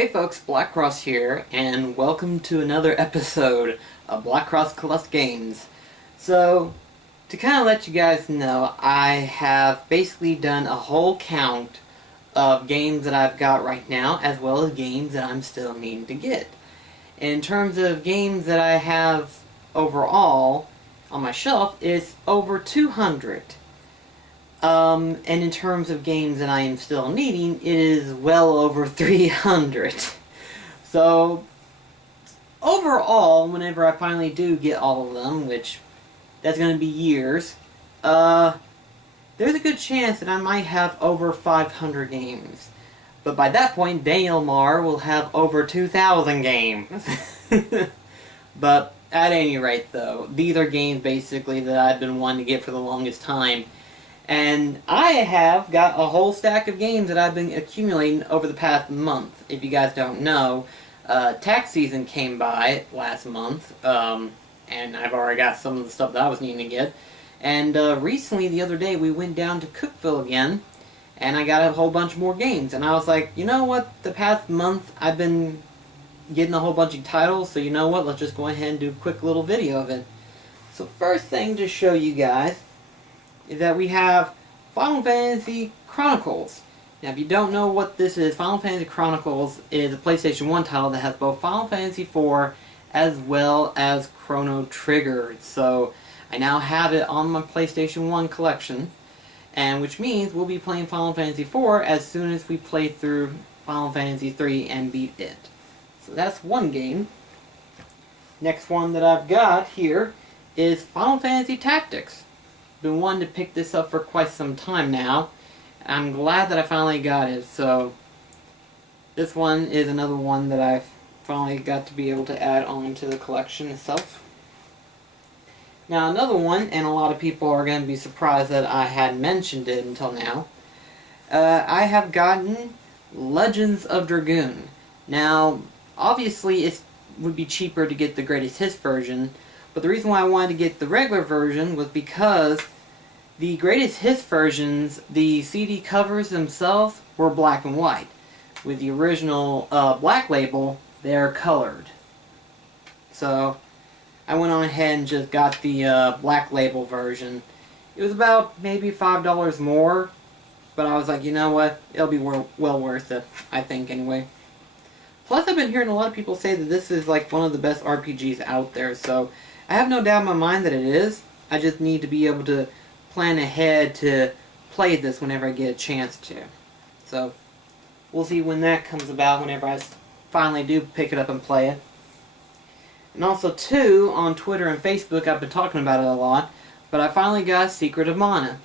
Hey folks, BlackCross here, and welcome to another episode of BlackCross Collects Games. So, to kind of let you guys know, I have basically done a whole count of games that I've got right now, as well as games that I'm still needing to get. In terms of games that I have overall on my shelf, it's over 200. And in terms of games that I am still needing, it is well over 300. So, overall, whenever I finally do get all of them, which that's going to be years, there's a good chance that I might have over 500 games. But by that point, Daniel Marr will have over 2,000 games. But at any rate, though, these are games basically that I've been wanting to get for the longest time. And I have got a whole stack of games that I've been accumulating over the past month. If you guys don't know, tax season came by last month, and I've already got some of the stuff that I was needing to get. And recently, the other day, we went down to Cookville again, and I got a whole bunch more games. And I was like, you know what, the past month I've been getting a whole bunch of titles, so you know what, let's just go ahead and do a quick little video of it. So first thing to show you guys is that we have Final Fantasy Chronicles. Now, if you don't know what this is, Final Fantasy Chronicles is a PlayStation 1 title that has both Final Fantasy 4 as well as Chrono Trigger. So, I now have it on my PlayStation 1 collection, and which means we'll be playing Final Fantasy 4 as soon as we play through Final Fantasy 3 and beat it. So that's one game. Next one that I've got here is Final Fantasy Tactics. Been wanting to pick this up for quite some time now. I'm glad that I finally got it. So this one is another one that I've finally got to be able to add on to the collection itself. Now another one, and a lot of people are going to be surprised that I hadn't mentioned it until now. I have gotten Legends of Dragoon. Now obviously it would be cheaper to get the Greatest Hits version, but the reason why I wanted to get the regular version was because the Greatest Hits versions, the CD covers themselves were black and white. With the original black label, they're colored. So I went on ahead and just got the black label version. It was about maybe $5 more, but I was like, you know what, it'll be well worth it, I think anyway. Plus I've been hearing a lot of people say that this is like one of the best RPGs out there, so I have no doubt in my mind that it is. I just need to be able to plan ahead to play this whenever I get a chance to. So, we'll see when that comes about, whenever I finally do pick it up and play it. And also, too, on Twitter and Facebook, I've been talking about it a lot, but I finally got Secret of Mana.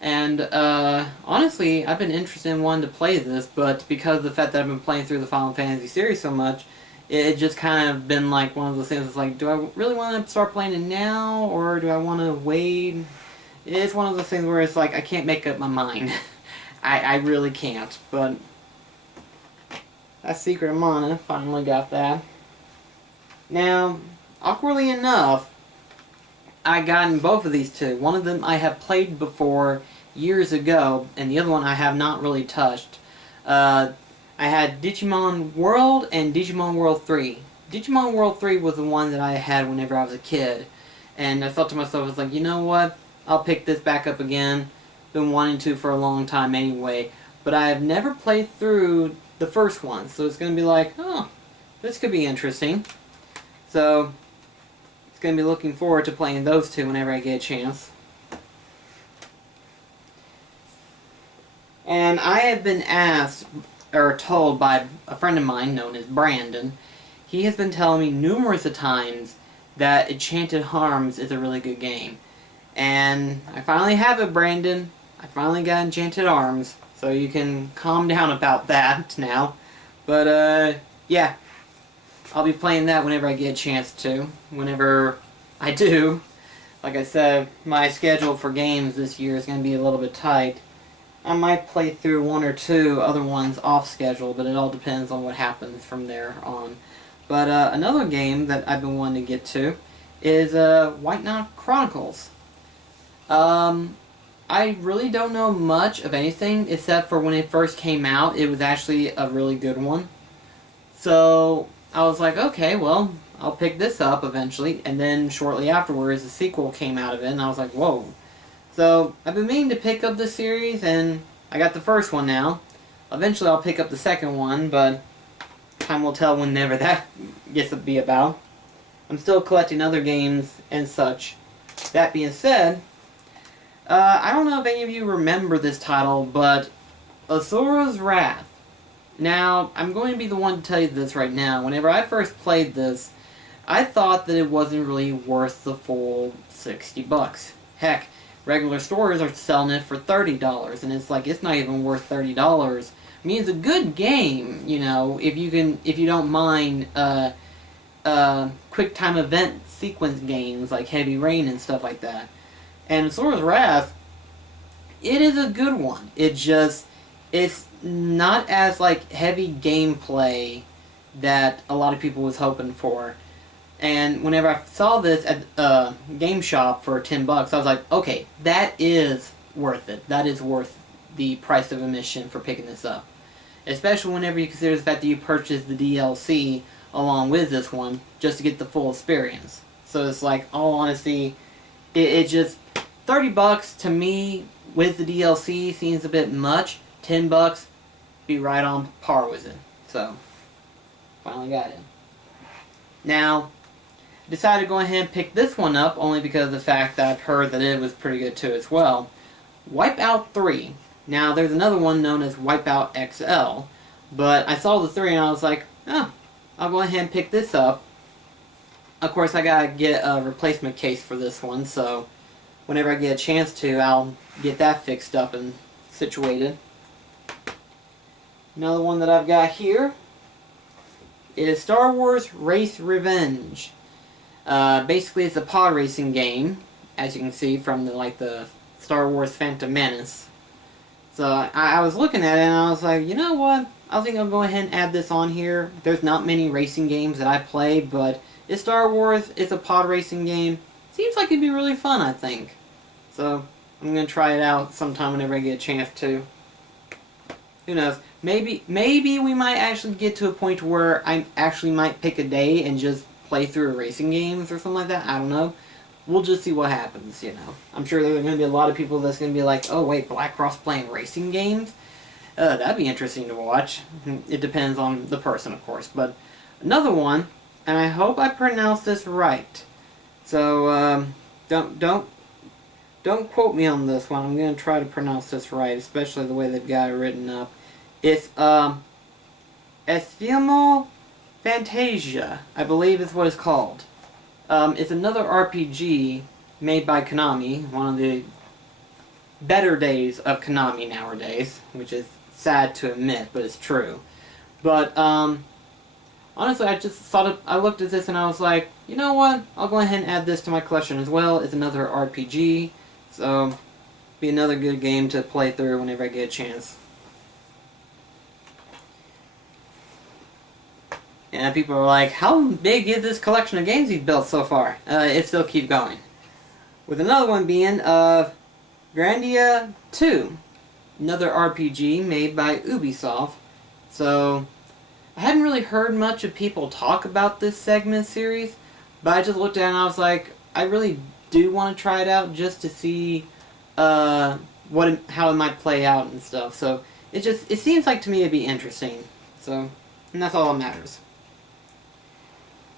And, honestly, I've been interested in wanting to play this, but because of the fact that I've been playing through the Final Fantasy series so much, it just kind of been like one of those things. It's like, do I really want to start playing it now, or do I want to wait? It's one of those things where it's like, I can't make up my mind. I really can't, but that's Secret of Mana. Finally got that. Now, awkwardly enough, I gotten both of these two. One of them I have played before years ago, and the other one I have not really touched. I had Digimon World and Digimon World 3. Digimon World 3 was the one that I had whenever I was a kid. And I thought to myself, I was like, you know what? I'll pick this back up again. Been wanting to for a long time anyway. But I have never played through the first one. So it's going to be like, oh, this could be interesting. So, it's going to be looking forward to playing those two whenever I get a chance. And I have been asked, or told by a friend of mine known as Brandon, he has been telling me numerous of times that Enchanted Arms is a really good game. And I finally have it, Brandon. I finally got Enchanted Arms, so you can calm down about that now. But, yeah. I'll be playing that whenever I get a chance to. Whenever I do. Like I said, my schedule for games this year is going to be a little bit tight. I might play through one or two other ones off schedule, but it all depends on what happens from there on. But another game that I've been wanting to get to is Wipeout Chronicles. I really don't know much of anything except for when it first came out, it was actually a really good one. So I was like, okay, well, I'll pick this up eventually. And then shortly afterwards, the sequel came out of it, and I was like, whoa. So I've been meaning to pick up the series, and I got the first one now. Eventually I'll pick up the second one, but time will tell whenever that gets to be about. I'm still collecting other games and such. That being said, I don't know if any of you remember this title, but Asura's Wrath. Now, I'm going to be the one to tell you this right now. Whenever I first played this, I thought that it wasn't really worth the full $60. Heck, regular stores are selling it for $30, and it's like, it's not even worth $30. I mean, it's a good game, you know, if you don't mind quick time event sequence games like Heavy Rain and stuff like that. And Asura's Wrath, it is a good one. It's not as like heavy gameplay that a lot of people was hoping for. And whenever I saw this at a game shop for $10, I was like, okay, that is worth it. That is worth the price of admission for picking this up. Especially whenever you consider the fact that you purchased the DLC along with this one just to get the full experience. So it's like, all honesty, it just $30 to me with the DLC seems a bit much. $10 be right on par with it. So finally got it. Now, decided to go ahead and pick this one up only because of the fact that I've heard that it was pretty good too as well. Wipeout 3. Now, there's another one known as Wipeout XL, but I saw the 3 and I was like, oh, I'll go ahead and pick this up. Of course, I gotta get a replacement case for this one, so whenever I get a chance to, I'll get that fixed up and situated. Another one that I've got here is Star Wars Race Revenge. Basically, it's a pod racing game, as you can see from the Star Wars Phantom Menace. So I was looking at it and I was like, you know what? I think I'll go ahead and add this on here. There's not many racing games that I play, but it's Star Wars. It's a pod racing game. Seems like it'd be really fun, I think. So I'm gonna try it out sometime whenever I get a chance to. Who knows? Maybe we might actually get to a point where I actually might pick a day and just play through racing games or something like that. I don't know. We'll just see what happens, you know. I'm sure there are going to be a lot of people that's going to be like, oh wait, BlackCross playing racing games? That'd be interesting to watch. It depends on the person, of course. But another one, and I hope I pronounced this right. So don't quote me on this one. I'm going to try to pronounce this right, especially the way they've got it written up. It's Esfimo Fantasia, I believe is what it's called. It's another RPG made by Konami, one of the better days of Konami nowadays, which is sad to admit, but it's true. But honestly, I just thought I looked at this and I was like, you know what? I'll go ahead and add this to my collection as well. It's another RPG, so be another good game to play through whenever I get a chance. And people are like, how big is this collection of games he's built so far? It still keeps going. With another one being Grandia 2. Another RPG made by Ubisoft. So, I hadn't really heard much of people talk about this segment series, but I just looked at it and I was like, I really do want to try it out just to see how it might play out and stuff. So, it seems like to me it'd be interesting. So, and that's all that matters.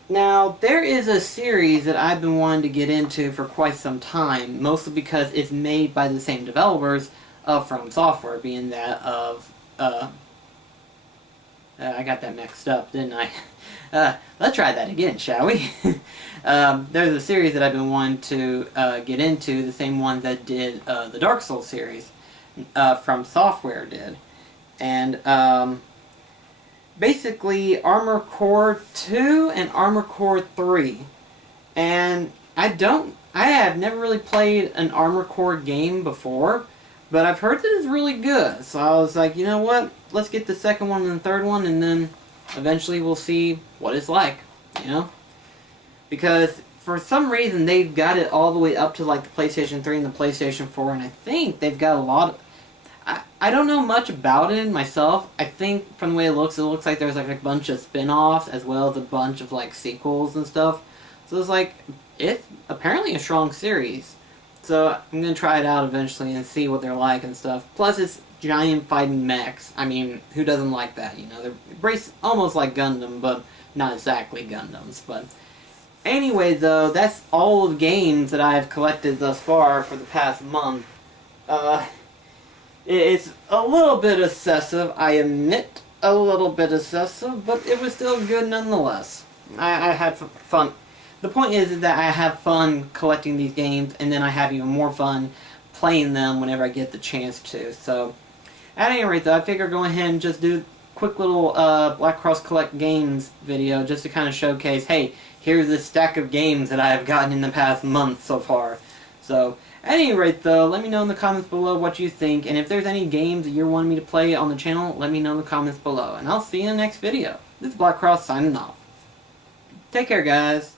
Now, there is a series that I've been wanting to get into for quite some time, mostly because it's made by the same developers of From Software, being that of, I got that mixed up, didn't I? Let's try that again, shall we? There's a series that I've been wanting to get into, the same one that did the Dark Souls series, From Software did. And, basically Armor Core 2 and Armor Core 3. And I have never really played an Armor Core game before, but I've heard that it's really good. So I was like, you know what? Let's get the second one and the third one, and then eventually we'll see what it's like, you know? Because for some reason they've got it all the way up to like the PlayStation 3 and the PlayStation 4, and I think they've got a lot of... I don't know much about it myself. I think from the way it looks like there's like a bunch of spin-offs as well as a bunch of like sequels and stuff. So it's like, it's apparently a strong series. So I'm gonna try it out eventually and see what they're like and stuff. Plus it's giant fighting mechs. I mean, who doesn't like that, you know? They're almost like Gundam, but not exactly Gundams. But anyway though, that's all the games that I've collected thus far for the past month. It's a little bit excessive, I admit, a little bit excessive, but it was still good nonetheless. I had fun. The point is that I have fun collecting these games, and then I have even more fun playing them whenever I get the chance to. So, at any rate though, I figure go ahead and just do a quick little BlackCross Collect Games video just to kind of showcase, hey, here's this stack of games that I have gotten in the past month so far. So, at any rate though, let me know in the comments below what you think, and if there's any games that you're wanting me to play on the channel, let me know in the comments below. And I'll see you in the next video. This is BlackCross signing off. Take care, guys.